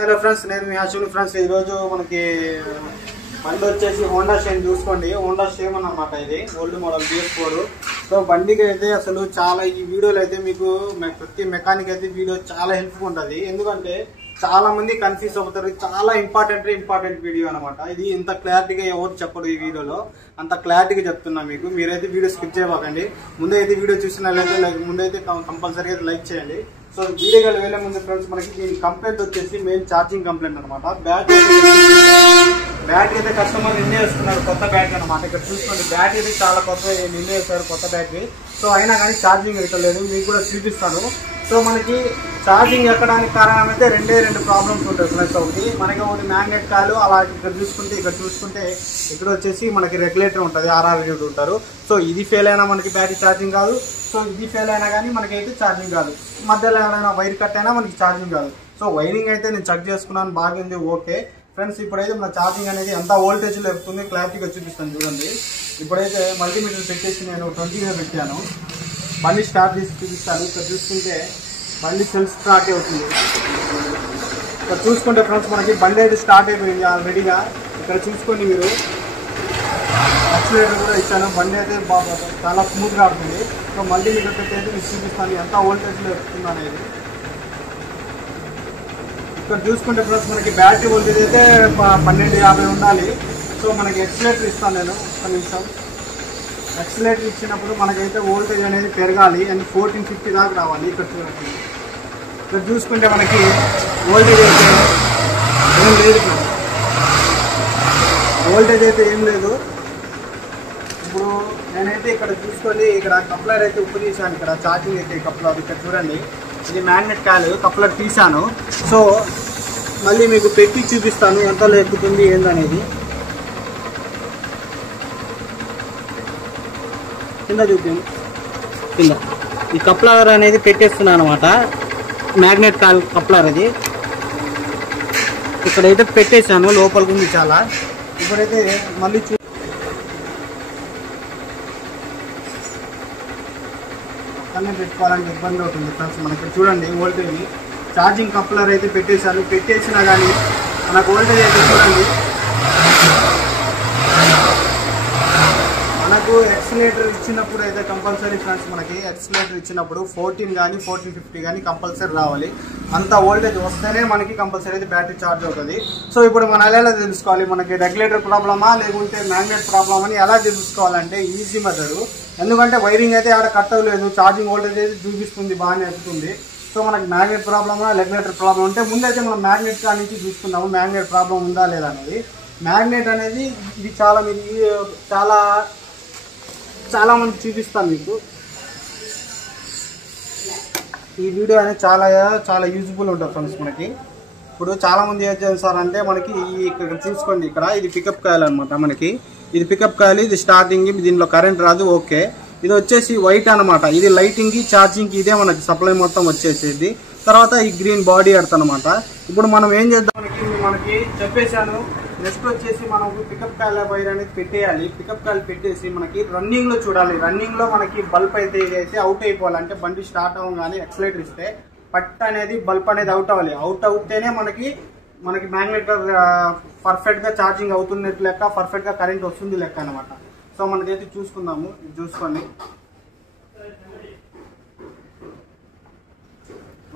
Hello friends, నేను మీ Ashwini. Friends, ఈరోజు మనకి బండి వచ్చేసి హోండా షైన్ చూసుకోండి. హోండా షైన్ అన్నమాట, ఇది ఓల్డ్ మోడల్ BS4. సో బండికి అయితే అసలు చాలా ఈ వీడియోలో అయితే మీకు ప్రతి మెకానిక్ అయితే వీడియో చాలా హెల్ప్ఫుల్ ఉంటుంది. ఎందుకంటే చాలా మంది కన్ఫ్యూజ్ అవుతారు. చాలా ఇంపార్టెంట్ వీడియో అనమాట ఇది. ఇంత క్లారిటీగా ఎవరు చెప్పరు ఈ వీడియోలో, అంత క్లారిటీగా చెప్తున్నా మీకు. మీరైతే వీడియో స్కిప్ చేయబాకండి. ముందైతే వీడియో చూసినట్లయితే ముందైతే కంపల్సరీగా లైక్ చేయండి. సో వీడియోకి వెళ్ళే ముందు ఫ్రెండ్స్, మనకి దీని కంప్లైంట్ వచ్చేసి మెయిన్ ఛార్జింగ్ కంప్లైంట్ అనమాట. బ్యాటరీ అయితే కస్టమర్ నిన్నే వేస్తున్నారు, కొత్త బ్యాటరీ అనమాట. ఇక్కడ చూసుకోండి, బ్యాటరీ అయితే చాలా కొత్త నిన్నే వేస్తారు, కొత్త బ్యాటరీ. సో అయినా కానీ ఛార్జింగ్ ఎక్కలేదు, మీకు కూడా చూపిస్తాను. సో మనకి ఛార్జింగ్ ఎక్కడానికి కారణం అయితే రెండు ప్రాబ్లమ్స్ ఉంటాయి ఫ్రెండ్స్. ఒకటి మ్యాగ్నెట్ కాలు, అలా ఇక్కడ చూసుకుంటే ఇక్కడ వచ్చేసి మనకి రెగ్యులేటర్ ఉంటుంది, RR ఉంటారు. సో ఇది ఫెయిల్ అయినా మనకి బ్యాటరీ ఛార్జింగ్ కాదు. సో ఇది ఫెయిల్ అయినా కానీ మనకైతే ఛార్జింగ్ కాదు. మధ్యలో ఏమైనా వైర్ కట్ అయినా మనకి ఛార్జింగ్ కాదు. సో వైరింగ్ అయితే నేను చెక్ చేసుకున్నాను, బాగుంది, ఓకే. ఫ్రెండ్స్, ఇప్పుడైతే మన ఛార్జింగ్ అనేది ఎంత వోల్టేజ్లో వెళ్తుంది క్లారిటీగా చూపిస్తాను చూడండి. ఇప్పుడైతే మల్టీమీటర్ పెట్టేసి నేను 20 పెట్టాను. బండి స్టార్ట్ చేసి చూపిస్తాను. ఇక్కడ చూసుకుంటే బండి సెల్ఫ్ స్టార్ట్ అవుతుంది. ఇక్కడ చూసుకుంటే ఫ్రెండ్స్, మనకి బండి అయితే స్టార్ట్ అయిపోయింది ఆల్రెడీగా. ఇక్కడ చూసుకోండి మీరు, యాక్సిలేటర్ కూడా ఇచ్చాను. బండి అయితే చాలా స్మూత్గా అవుతుంది. సో మల్టీమీటర్ పెట్టేది మీకు చూపిస్తాను ఎంత వోల్టేజ్లో వెళ్తుంది అనేది. ఇక్కడ చూసుకుంటే ఫ్రెండ్స్, మనకి బ్యాటరీ వోల్టేజ్ అయితే 1250 ఉండాలి. సో మనకి ఎక్సిలేటర్ ఇస్తాను నేను, ఒక నిమిషం. ఎక్సిలేటర్ ఇచ్చినప్పుడు మనకైతే వోల్టేజ్ అనేది పెరగాలి అని 1450 దాకా రావాలి. ఇక్కడ చూడండి, ఇక్కడ చూసుకుంటే మనకి వోల్టేజ్ అయితే ఏం లేదు, వోల్టేజ్ అయితే ఏం లేదు. ఇప్పుడు నేనైతే ఇక్కడ చూసుకోండి, ఇక్కడ కప్లర్ అయితే ఉప్పు తీసాను. ఇక్కడ ఛార్జింగ్ అయితే కప్లర్ ఇక్కడ చూడండి, ఇది మ్యాగ్నెట్ కాలు, కప్లర్ తీసాను. సో మళ్ళీ మీకు పెట్టి చూపిస్తాను ఎంతలో ఎక్కుతుంది ఏందనేది. కింద చూపించండి, కింద ఈ కప్లర్ అనేది పెట్టేస్తున్నాను అనమాట. మ్యాగ్నెట్ కాల్ కప్లర్ అది ఇక్కడైతే పెట్టేశాను, లోపలికి ఉంది చాలా. ఇప్పుడైతే మళ్ళీ అన్నీ పెట్టుకోవాలంటే ఇబ్బంది అవుతుంది ఫ్రెండ్స్. మనకి చూడండి వోల్టేజ్, ఛార్జింగ్ కప్లర్ అయితే పెట్టేశాను. పెట్టేసినా కానీ మనకు వోల్టేజ్ అయితే చూడండి, మనకు ఎక్సిలేటర్ ఇచ్చినప్పుడు అయితే కంపల్సరీ ఫ్రెండ్స్, మనకి ఎక్సిలేటర్ ఇచ్చినప్పుడు 14 కానీ 1450 కానీ కంపల్సరీ రావాలి. అంత వోల్టేజ్ వస్తేనే మనకి కంపల్సరీ అయితే బ్యాటరీ ఛార్జ్ అవుతుంది. సో ఇప్పుడు మనం ఎలా తెలుసుకోవాలి, మనకి రెగ్యులేటర్ ప్రాబ్లమా లేకుంటే మ్యాగ్నెట్ ప్రాబ్లమ్ అని ఎలా తెలుసుకోవాలంటే ఈజీ మెథడ్. ఎందుకంటే వైరింగ్ అయితే ఆడ కట్ అవ్వలేదు, ఛార్జింగ్ వోల్టేజ్ అయితే చూపిస్తుంది, బాగానే ఎక్కుతుంది. సో మనకి మ్యాగ్నెట్ ప్రాబ్లమా రెగ్యులేటర్ ప్రాబ్లం ఉంటే ముందైతే మనం మ్యాగ్నెట్ కా నుంచి చూసుకుందాము, మ్యాగ్నెట్ ప్రాబ్లం ఉందా లేదా అనేది. మ్యాగ్నెట్ అనేది ఇది చాలా మంది చూపిస్తాను మీకు. ఈ వీడియో అనేది చాలా యూజ్ఫుల్ ఉంటుంది ఫ్రెండ్స్ మనకి. ఇప్పుడు చాలా మంది ఏం చేస్తారంటే మనకి ఇక్కడ చూసుకోండి, ఇక్కడ ఇది పికప్ కాయలు అనమాట. మనకి ఇది పికప్ కాయలు, ఇది స్టార్టింగ్, దీనిలో కరెంట్ రాదు, ఓకే. ఇది వచ్చేసి వైట్ అనమాట, ఇది లైటింగ్ కి ఛార్జింగ్ కి ఇదే మనకి సప్లై మొత్తం వచ్చేసేది. తర్వాత ఈ గ్రీన్ బాడీ ఎర్త్ అనమాట. ఇప్పుడు మనం ఏం చేద్దాం, మనకి చెప్పేశాను. నెక్స్ట్ వచ్చేసి మనం పికప్ కాయల వైర్ అనేది పెట్టేయాలి. పికప్ కాయలు పెట్టేసి మనకి రన్నింగ్ లో చూడాలి. రన్నింగ్ లో మనకి బల్బ్ అయితే ఇదైతే అవుట్ అయిపోవాలంటే బండి స్టార్ట్ అవ్వగానే ఎక్సలేటర్ ఇస్తే పట్ అనేది బల్బ్ అనేది అవుట్ అవ్వాలి. అవుట్ అవుతేనే మనకి మ్యాగ్నెట్ పర్ఫెక్ట్ గా ఛార్జింగ్ అవుతున్నట్టు లెక్క, పర్ఫెక్ట్ గా కరెంట్ వస్తుంది లెక్క అనమాట. సో మనకైతే చూసుకుందాము, చూసుకోండి.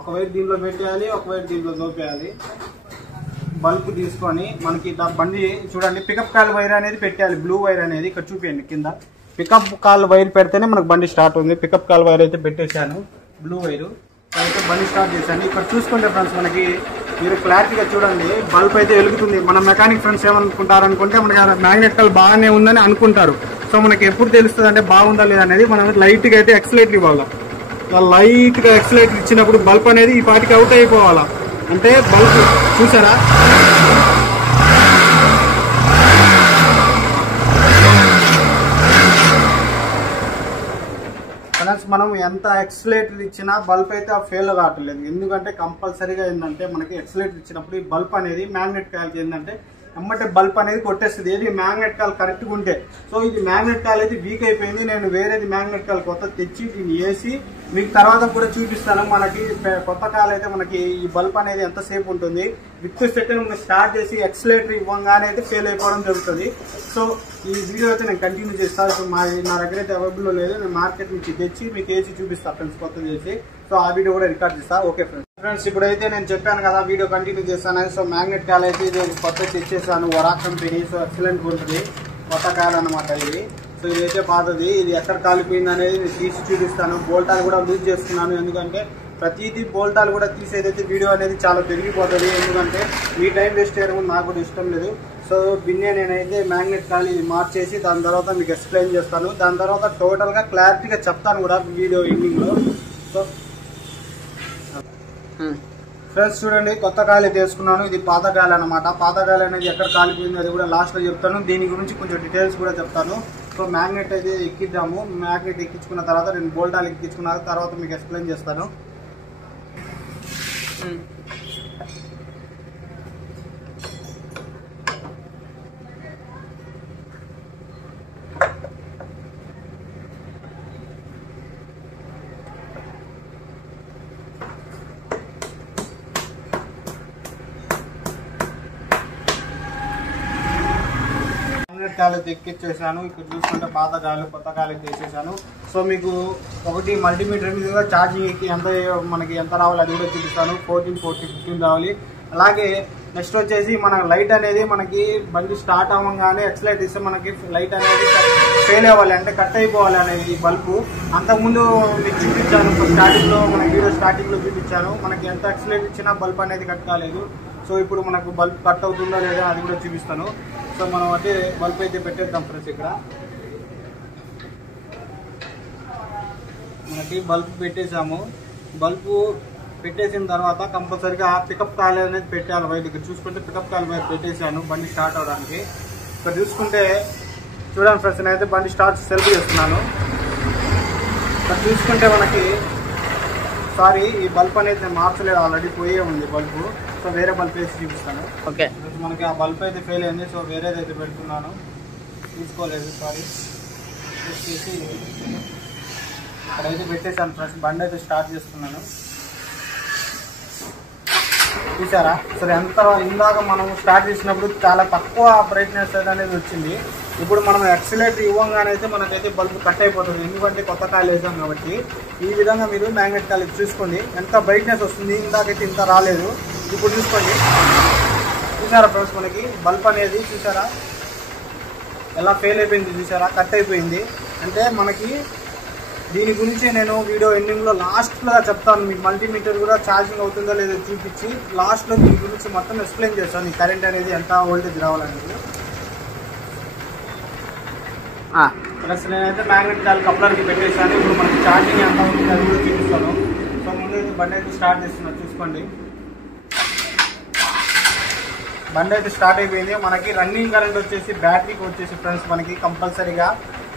ఒక వైర్ దీనిలో పెట్టేయాలి, ఒక వైర్ దీనిలో దోపేయాలి. బల్బ్ తీసుకొని మనకి బండి చూడండి, పికప్ కాల్ వైర్ అనేది పెట్టాలి. బ్లూ వైర్ అనేది ఇక్కడ చూపించండి కింద. పికప్ కాల్ వైర్ పెడితేనే మనకు బండి స్టార్ట్ ఉంది. పికప్ కాల్ వైర్ అయితే పెట్టేశాను, బ్లూ వైర్ అయితే బండి స్టార్ట్ చేశాను. ఇక్కడ చూసుకుంటే ఫ్రెండ్స్, మనకి మీరు క్లారిటీగా చూడండి, బల్బ్ అయితే వెలుగుతుంది. మన మెకానిక్ ఫ్రెండ్స్ ఏమనుకుంటారు అనుకుంటే మనకి మ్యాగ్నెట్ కాల్ బాగానే ఉందని అనుకుంటారు. సో మనకి ఎప్పుడు తెలుస్తుంది అంటే బాగుందా లేదా అనేది, మనం లైట్ గా అయితే ఎక్సలేటర్ ఇవ్వాలి. లైట్ గా ఎక్సలేటర్ ఇచ్చినప్పుడు బల్బ్ అనేది ఈ పాటికి అవుట్ అయిపోవాలా. అంటే బల్బ్ చూసారా, మనం ఎంత ఎక్సలేటర్ ఇచ్చినా బల్బ్ అయితే ఫెయిల్ కావట్లేదు. ఎందుకంటే కంపల్సరీగా ఏంటంటే మనకి ఎక్సలేటర్ ఇచ్చినప్పుడు ఈ బల్బ్ అనేది మ్యాగ్నెట్ కాయలకి ఏంటంటే అమ్మటే బల్బ్ అనేది కొట్టేస్తుంది. ఏది మ్యాగ్నెట్ కాల్ కరెక్ట్గా ఉంటే. సో ఇది మ్యాగ్నెట్ కాల్ అయితే వీక్ అయిపోయింది. నేను వేరేది మ్యాగ్నెట్ కాల్ కొత్త తెచ్చి దీన్ని వేసి మీకు తర్వాత కూడా చూపిస్తాను. మనకి కొత్త కాల్ అయితే మనకి ఈ బల్బ్ అనేది ఎంతసేపు ఉంటుంది. విత్ సెకండ్ మనం స్టార్ట్ చేసి ఎక్సలేటర్ ఇవ్వగానే అయితే ఫెయిల్ అయిపోవడం జరుగుతుంది. సో ఈ వీడియో అయితే నేను కంటిన్యూ చేస్తాను. సో నా దగ్గర అయితే అవైలబుల్ లేదు. నేను మార్కెట్ నుంచి తెచ్చి మీకు వేసి చూపిస్తాను ఫ్రెండ్స్, కొత్తది చేసి. సో ఆ వీడియో కూడా రికార్డ్ చేస్తాను. ఓకే ఫ్రెండ్స్, ఇప్పుడైతే నేను చెప్పాను కదా వీడియో కంటిన్యూ చేస్తానని. సో మ్యాగ్నెట్ కాల్ అయితే ఇది కొత్త తెచ్చేసాను, వరాక్ కంపెనీ. సో ఎక్సలెంట్ ఉంటుంది, కొత్త కాల్ అనమాట ఇది. సో ఇదైతే పాతది. ఇది ఎక్కడ కాలిపోయింది అనేది తీసి చూపిస్తాను. బోల్టాలు కూడా లూజ్ చేస్తున్నాను, ఎందుకంటే ప్రతిదీ బోల్టాలు కూడా తీసేదైతే వీడియో అనేది చాలా పెరిగిపోతుంది. ఎందుకంటే మీ టైం వేస్ట్ చేయడం నాకు కూడా ఇష్టం లేదు. సో బిన్నే నేనైతే మ్యాగ్నెట్ కాల్ ఇది మార్చేసి దాని తర్వాత మీకు ఎక్స్ప్లెయిన్ చేస్తాను. దాని తర్వాత టోటల్గా క్లారిటీగా చెప్తాను కూడా వీడియో ఎండింగ్లో. సో ఫ్రెండ్స్ చూడండి, కొత్త కాయలు తీసుకున్నాను. ఇది పాత కాయలు అనమాట. పాత కాయలు అనేది ఎక్కడ కాలిపోయింది అది కూడా లాస్ట్లో చెప్తాను. దీని గురించి కొంచెం డీటెయిల్స్ కూడా చెప్తాను. సో మ్యాగ్నెట్ అయితే ఎక్కిద్దాము. మ్యాగ్నెట్ ఎక్కించుకున్న తర్వాత నేను బోల్టాలు ఎక్కించుకున్న తర్వాత మీకు ఎక్స్ప్లెయిన్ చేస్తాను. కాయలు ఎక్కిచ్చేసాను. ఇక్కడ చూసుకుంటే పాత కాయలు కొత్త కాయలు తెచ్చేసాను. సో మీకు ఒకటి మల్టీమీటర్ మీద ఛార్జింగ్ ఎంత మనకి ఎంత రావాలి అది కూడా చూపిస్తాను. 14, 15 రావాలి. అలాగే నెక్స్ట్ వచ్చేసి మన లైట్ అనేది మనకి బండి స్టార్ట్ అవ్వగానే ఎక్సలైట్ ఇస్తే మనకి లైట్ అనేది ఫెయిల్ అవ్వాలి, అంటే కట్ అయిపోవాలి అనేది బల్బు. అంతకుముందు మీకు చూపించాను స్టార్టింగ్లో, మన వీడియో స్టార్టింగ్లో చూపించాను. మనకి ఎంత ఎక్సలైట్ ఇచ్చినా బల్బ్ అనేది కట్ కాలేదు. సో ఇప్పుడు మనకు బల్బ్ కట్ అవుతుందో లేదా అది కూడా చూపిస్తాను. సో మనం అంటే బల్బ్ అయితే పెట్టేద్దాం ఫ్రెండ్స్. ఇక్కడ మనకి బల్బ్ పెట్టేసాము. బల్బు పెట్టేసిన తర్వాత కంపల్సరీగా పికప్ కాల్ అనేది పెట్టాలి బయట. ఇక్కడ చూసుకుంటే పికప్ కాల్ బయట పెట్టేశాను బండి స్టార్ట్ అవడానికి. ఇక్కడ చూసుకుంటే చూడండి ఫ్రెండ్స్, నేనైతే బండి స్టార్ట్ సెల్ఫ్ చేస్తున్నాను. ఇక్కడ చూసుకుంటే మనకి ఈ బల్బ్ అనేది నేను మార్చలేదు, ఆల్రెడీ పోయే ఉంది బల్బు. సో వేరే బల్బ్ వేసి చూపిస్తాను. ఓకే, మనకి ఆ బల్బ్ అయితే ఫెయిల్ అయింది. సో వేరేదైతే పెడుతున్నాను, తీసుకోలేదు చేసి ఇక్కడైతే పెట్టేసాను ఫ్రెండ్స్. బండి అయితే స్టార్ట్ చేస్తున్నాను. చూసారా? సరే, ఎంత ఇందాక మనం స్టార్ట్ చేసినప్పుడు చాలా తక్కువ బ్రైట్నెస్ అనేది వచ్చింది. ఇప్పుడు మనం ఎక్సలేటర్ ఇవ్వగానైతే మనకైతే బల్బ్ కట్ అయిపోతుంది, ఎందుకంటే కొత్త కాయలు వేసాం కాబట్టి. ఈ విధంగా మీరు మ్యాగ్నెట్ కాయలు చూసుకోండి ఎంత బ్రైట్నెస్ వస్తుంది. ఇందాకైతే ఇంత రాలేదు, ఇప్పుడు చూసుకోండి. చూసారా ఫ్రెండ్స్, మనకి బల్బ్ అనేది చూసారా ఎలా ఫెయిల్ అయిపోయింది, చూసారా కట్ అయిపోయింది. అంటే మనకి దీని గురించి నేను వీడియో ఎండింగ్లో లాస్ట్లో చెప్తాను. మీకు మల్టీమీటర్ కూడా ఛార్జింగ్ అవుతుందో లేదో చూపించి లాస్ట్లో దీని గురించి మొత్తం ఎక్స్ప్లెయిన్ చేస్తాను. ఈ కరెంట్ అనేది ఎంత వోల్టేజ్ రావాలనేది. ప్లస్ నేనైతే మ్యాగ్నెట్ కాల్ కప్లర్కి పెట్టేసాను. ఇప్పుడు మనకి ఛార్జింగ్ ఎంత అవుతుంది అది కూడా చూపిస్తాను. సో ముందు అయితే బండి అయితే స్టార్ట్ చేస్తున్నాను, చూసుకోండి. బండి అయితే స్టార్ట్ అయిపోయింది. మనకి రన్నింగ్ కరెంట్ వచ్చేసి బ్యాటరీకి వచ్చేసి ఫ్రెండ్స్ మనకి కంపల్సరీగా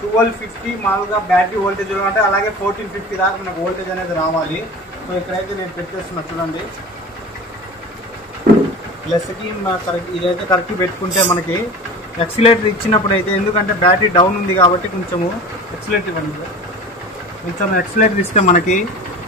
1250 మామూలుగా బ్యాటరీ వోల్టేజ్ అంటే, అలాగే 1450 దాకా మనకు వోల్టేజ్ అనేది రావాలి. సో ఇక్కడైతే నేను పెట్టేస్తున్నా చూడండి. ప్లస్కి కరెక్ట్ ఇదైతే కరెక్ట్ పెట్టుకుంటే మనకి ఎక్సిలేటర్ ఇచ్చినప్పుడు అయితే, ఎందుకంటే బ్యాటరీ డౌన్ ఉంది కాబట్టి కొంచెము ఎక్సిలేటర్ ఇవ్వండి. కొంచెం ఎక్సిలేటర్ ఇస్తే మనకి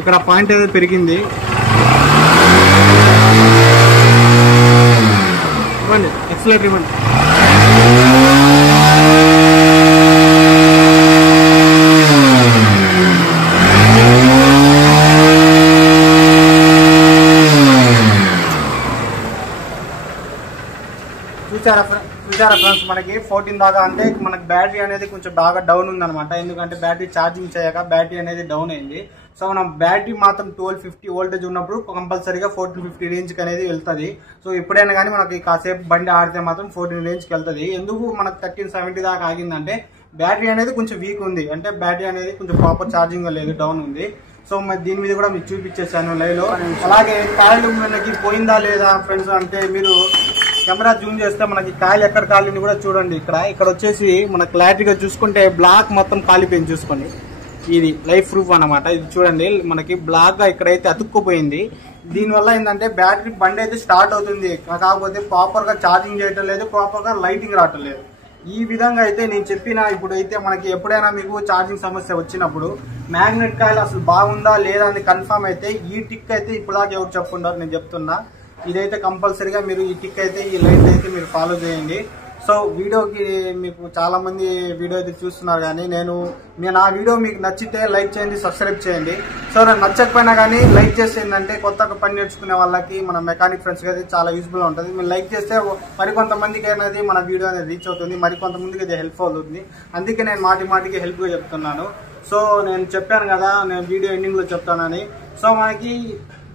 ఇక్కడ పాయింట్ ఏదో పెరిగింది. ఇవ్వండి ఎక్సిలేటర్ ఇవ్వండి. చూసారా ఫ్రెండ్స్, మనకి 14 దాకా అంటే మనకి బ్యాటరీ అనేది కొంచెం బాగా డౌన్ ఉందన్నమాట. ఎందుకంటే బ్యాటరీ ఛార్జింగ్ చేయక బ్యాటరీ అనేది డౌన్ అయింది. సో మనం బ్యాటరీ మాత్రం 1250 వోల్టేజ్ ఉన్నప్పుడు కంపల్సరీగా 1450 రేంజ్కి అనేది వెళ్తుంది. సో ఎప్పుడైనా కానీ మనకి కాసేపు బండి ఆడితే మాత్రం 14 రేంజ్కి వెళ్తుంది. ఎందుకు మనకు 1370 దాకా ఆగిందంటే బ్యాటరీ అనేది కొంచెం వీక్ ఉంది, అంటే బ్యాటరీ అనేది కొంచెం ప్రాపర్ ఛార్జింగ్ లేదు, డౌన్ ఉంది. సో మరి దీని మీద కూడా మీకు చూపించేసాను లైవ్ లో. అలాగే కాయలు మనకి పోయిందా లేదా ఫ్రెండ్స్ అంటే, మీరు కెమెరా జూమ్ చేస్తే మనకి కాయలు ఎక్కడ కాలింది కూడా చూడండి. ఇక్కడ వచ్చేసి మన క్లారిటీగా చూసుకుంటే బ్లాక్ మొత్తం కాలిపోయింది, చూసుకోండి. ఇది లైఫ్ ప్రూఫ్ అన్నమాట. ఇది చూడండి మనకి బ్లాక్ గా ఇక్కడైతే అతుక్కుపోయింది. దీనివల్ల ఏంటంటే బ్యాటరీ బండి అయితే స్టార్ట్ అవుతుంది, కాకపోతే ప్రాపర్ గా ఛార్జింగ్ చేయటం లేదు, ప్రాపర్ గా లైటింగ్ రావటం లేదు. ఈ విధంగా అయితే నేను చెప్పిన ఇప్పుడు అయితే మనకి ఎప్పుడైనా మీకు ఛార్జింగ్ సమస్య వచ్చినప్పుడు మ్యాగ్నెట్ కాయిల్ అసలు బాగుందా లేదా అని కన్ఫర్మ్ అయితే ఈ టిక్ అయితే ఇప్పుడు దాకా ఎవరు చెప్పుకుంటారు, నేను చెప్తున్నా. ఇదైతే కంపల్సరీగా మీరు ఈ టిక్ అయితే ఈ లైట్ అయితే మీరు ఫాలో చేయండి. సో వీడియోకి మీకు చాలా మంది వీడియో అయితే చూస్తున్నారు, కానీ నేను ఆ వీడియో మీకు నచ్చితే లైక్ చేయండి, సబ్స్క్రైబ్ చేయండి. సో నాకు నచ్చకపోయినా కానీ లైక్ చేస్తే ఏంటంటే కొత్తగా పని నేర్చుకునే వాళ్ళకి మన మెకానిక్ ఫ్రెండ్స్కి అయితే చాలా యూస్ఫుల్ ఉంటుంది. మీరు లైక్ చేస్తే మరికొంతమందికి అనేది మన వీడియో అనేది రీచ్ అవుతుంది, మరికొంతమందికి అయితే హెల్ప్ అవుతుంది. అందుకే నేను మాటికి హెల్ప్గా చెప్తున్నాను. సో నేను చెప్పాను కదా నేను వీడియో ఎండింగ్లో చెప్తానని. సో మనకి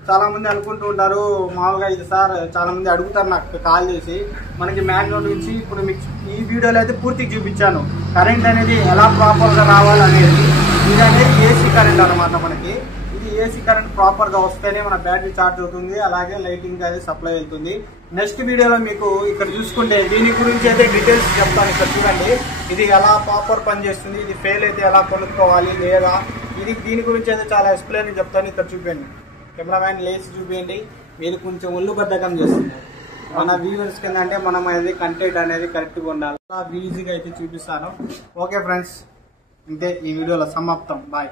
చాలా మంది అనుకుంటూ ఉంటారు మామూలుగా ఇది సార్, చాలా మంది అడుగుతారు నాకు కాల్ చేసి, మనకి మ్యాన్యువల్ నుంచి ఇప్పుడు మీకు ఈ వీడియోలో అయితే పూర్తిగా చూపించాను కరెంట్ అనేది ఎలా ప్రాపర్గా రావాలనేది. ఇది అనేది ఏసీ కరెంట్ అనమాట. మనకి ఇది ఏసీ కరెంట్ ప్రాపర్గా వస్తేనే మన బ్యాటరీ ఛార్జ్ అవుతుంది, అలాగే లైటింగ్ అయితే సప్లై అవుతుంది. నెక్స్ట్ వీడియోలో మీకు ఇక్కడ చూసుకుంటే దీని గురించి అయితే డీటెయిల్స్ చెప్తాను. ఇక్కడ చూడండి ఇది ఎలా ప్రాపర్ పనిచేస్తుంది, ఇది ఫెయిల్ అయితే ఎలా కొనుక్కోవాలి లేదా దీని గురించి అయితే చాలా ఎక్స్ప్లెయిన్ చెప్తాను. ఇక్కడ చూపండి, కెమెరామ్యాన్ లేచి చూపించండి. మీరు కొంచెం ఒళ్ళు బద్దకం చేస్తున్నారు. మన వ్యూవర్స్ కింద అంటే మనం అనేది కంటెంట్ అనేది కరెక్ట్గా ఉండాలి, ఈజీగా అయితే చూపిస్తాను. ఓకే ఫ్రెండ్స్, ఇంతే ఈ వీడియోలో సమాప్తం. బాయ్.